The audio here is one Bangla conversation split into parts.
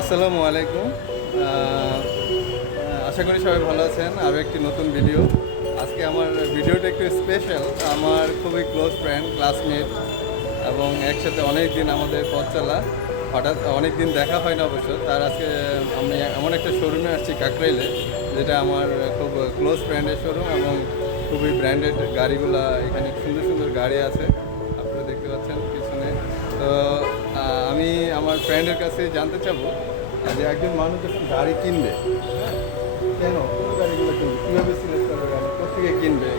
আসসালামু আলাইকুম। আহ, আশা করি সবাই ভালো আছেন। আরও একটি নতুন ভিডিও। আজকে আমার ভিডিওটা একটু স্পেশাল। আমার খুবই ক্লোজ ফ্রেন্ড, ক্লাসমেট এবং একসাথে অনেক দিন আমাদের পথ চলা, হঠাৎ অনেক দিন দেখা হয় না অবশ্য। তার আজকে আমি এমন একটা শোরুমে আসছি কাকরাইলে, যেটা আমার খুব ক্লোজ ফ্রেন্ডের শোরুম এবং খুবই ব্র্যান্ডেড গাড়িগুলা এখানে, সুন্দর সুন্দর গাড়ি আছে আপনারা দেখতে পাচ্ছেন পিছনে। তো আমি আমার ফ্রেন্ডের কাছে জানতে চাবো যে একজন মানুষ যখন গাড়ি কিনবে, হ্যাঁ, কেন কোন গাড়িগুলো কিনবে, কীভাবে সিলেক্ট করবে, গাড়ি কোথেকে কিনবে,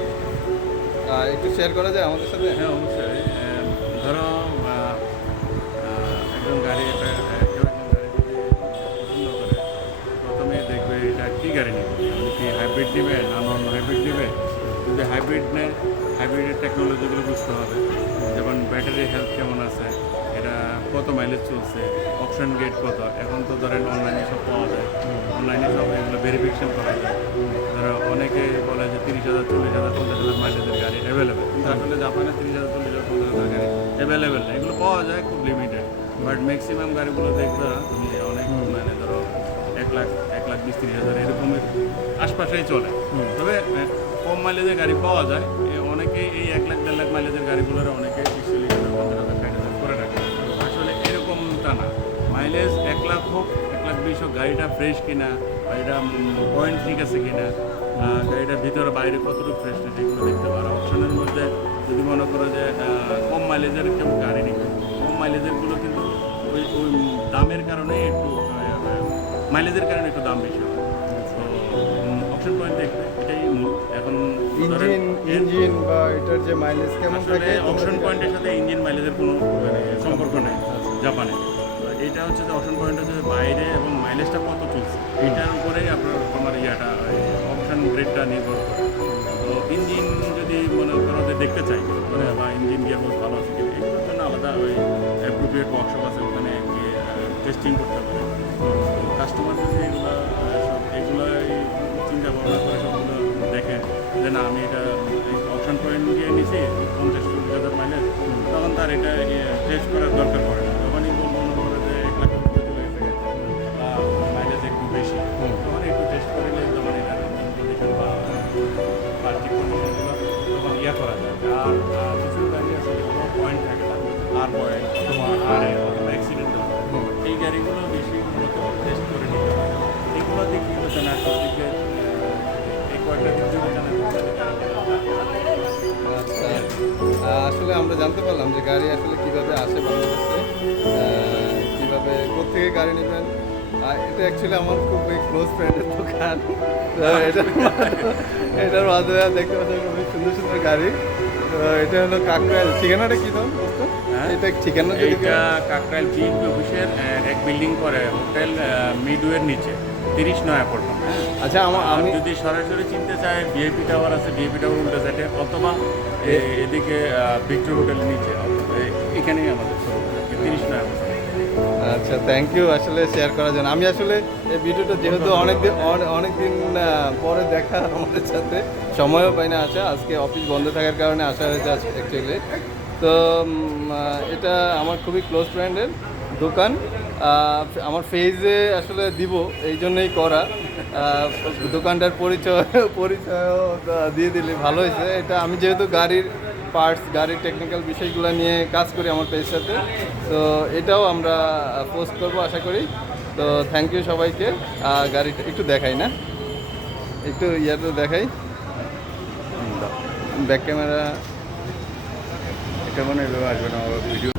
একটু শেয়ার করা যায় আমাদের সাথে? হ্যাঁ, অবশ্যই। ধরো একজন গাড়ি কেউ একজন গাড়ি যদি পছন্দ করে, প্রথমে দেখবে এটা কী গাড়ি নেবে। মানে কি হাইব্রিড নেবে না নন হাইব্রিড নেবে। যদি হাইব্রিড নেয়, হাইব্রিডের টেকনোলজিগুলো বুঝতে হবে, যেমন ব্যাটারি হেলথ কেমন আছে, এটা কত মাইলেজ চলছে, অপশন গেট কত। এখন তো ধরেন অনলাইনে সব পাওয়া যায়, অনলাইনে সব এগুলো ভেরিফিকেশন করা যায়। ধরো অনেকে বলে যে 30,000, 40,000, 50,000 মাইলেজের গাড়ি অ্যাভেলেবেল, কিন্তু আসলে জাপানে 30,000, 40,000, 50,000 গাড়ি অ্যাভেলেবেল না। এগুলো পাওয়া যায় খুব লিমিটেড, বাট ম্যাক্সিমাম গাড়িগুলো দেখবে তুমি অনেক, মানে ধরো 1,00,000, 1,20,000, 30,000 এরকমের আশপাশেই চলে। তবে কম মাইলেজের গাড়ি পাওয়া যায়। অনেকে এই 1,00,000, 1,50,000 মাইলেজের গাড়িগুলোর অনেকে 40,000, 50,000, 60,000 করে রাখে। আসলে এরকমটা না। মাইলেজ 1,00,000 হোক, 1,20,000 হোক, গাড়িটা ফ্রেশ কিনা, গাড়িটা পয়েন্ট ঠিক আছে কিনা, গাড়িটার ভিতরে বাইরে কতটুকু ফ্রেশনেস, এগুলো দেখতে পারো। অপশনের মধ্যে যদি মনে করো যে কম মাইলেজের কেউ গাড়ি নিবে, কম মাইলেজেরগুলো কিন্তু ওই ওই দামের কারণে একটু, মাইলেজের কারণে একটু দাম বেশি হয়। তো অপশন পয়েন্ট দেখবে, এটাই মূল। এখন ইঞ্জিন বা এটার যে মাইলেজ কেমন থাকে, অপশন পয়েন্টের সাথে ইঞ্জিন মাইলেজের কোনো মানে সম্পর্ক নেই জাপানে। এটা হচ্ছে যে অপশন পয়েন্ট হচ্ছে যে বাইরে এবং মাইলেজটা কত চলছে, এটার উপরেই তোমার ইয়াটা অপশন গ্রেডটা নির্ভর করে। তো ইঞ্জিন যদি মনে করো যে দেখতে চাই মানে, বা ইঞ্জিন গিয়ারবক্স ভালো আছে কিনা, এগুলোর জন্য আলাদা ওই অ্যাপ্রোপ্রিয়েট ওয়ার্কশপ আছে, ওখানে গিয়ে টেস্টিং করতে পারে। তো কাস্টমার যদি এগুলোই চিন্তা ভাবনা করে সবগুলো দেখে যে না, আমি এটা অপশন পয়েন্ট দিয়ে নিছি 50-40,000 মাইলেজ, তখন তার এটা টেস্ট করার দরকার পড়ে না। যখনই মনে করে যে 1,00,000 উপরে চলে গেছে বা মাইলেজ একটু বেশি, তখন একটু টেস্ট করে নিলে তখন এটার কন্ডিশন বা পার্টি কন্ডিশনগুলো তখন ইয়া করা যায়। আর কিছু গাড়ি আছে যেগুলো পয়েন্ট থাকে না, আর পয়েন্ট তোমার আর অথবা অ্যাক্সিডেন্ট, এই গাড়িগুলো বেশি মূলত টেস্ট করে নিতে হয়। এগুলো দিক বিবেচনা দিকে এই কয়েকটা দিক বিবেচনা করতে আচ্ছা, আসলে আমরা জানতে পারলাম যে গাড়ি আসলে কিভাবে আসে বাংলাদেশে, কিভাবে কোথেকে গাড়ি নেবেন। এটা অ্যাকচুয়ালি আমার খুবই ক্লোজ ফ্রেন্ডের দোকান। তো এটার মাধ্যমে দেখতে পাচ্ছেন খুবই সুন্দর সুন্দর গাড়ি। তো এটা হলো কাকরাইল। ঠিকানাটা কি ধরুন? এটা ঠিকানা যদি এইটা কাকরাইল বিএনপি অফিসের এক বিল্ডিং করে হোটেল মিডওয়ের নিচে 30 নয় অ্যাপার্টমেন্ট। আচ্ছা, আমি যদি সরাসরি চিনতে চাই, ভিআইপি টাওয়ার আছে, ভিআইপি টাওয়ার উল্টো সাইডে, অথবা এদিকে ভিক্টোর হোটেলের নিচে, এখানেই আমাদের 30 নয়। আচ্ছা, থ্যাংক ইউ আসলে শেয়ার করার জন্য। আমি আসলে এই ভিডিওটা যেহেতু অনেক দিন পরে দেখা আমাদের সাথে, সময়ও পাই না আসা। আজকে অফিস বন্ধ থাকার কারণে আসা হয়েছে অ্যাকচুয়ালি। তো এটা আমার খুবই ক্লোজ ফ্রেন্ডের দোকান। আমার ফেজে আসলে দিব, এই জন্যই করা। দোকানটার পরিচয়ও দিয়ে দিলে ভালো হয়েছে। এটা আমি যেহেতু গাড়ির পার্টস, গাড়ির টেকনিক্যাল বিষয়গুলো নিয়ে কাজ করি আমার পেজের সাথে, তো এটাও আমরা পোস্ট করবো আশা করি। তো থ্যাংক ইউ সবাইকে। গাড়িটা একটু দেখাই না, একটু ইয়াটা দেখাই, ব্যাক ক্যামেরা। এটা মনে হয় আসবে না, ভিডিও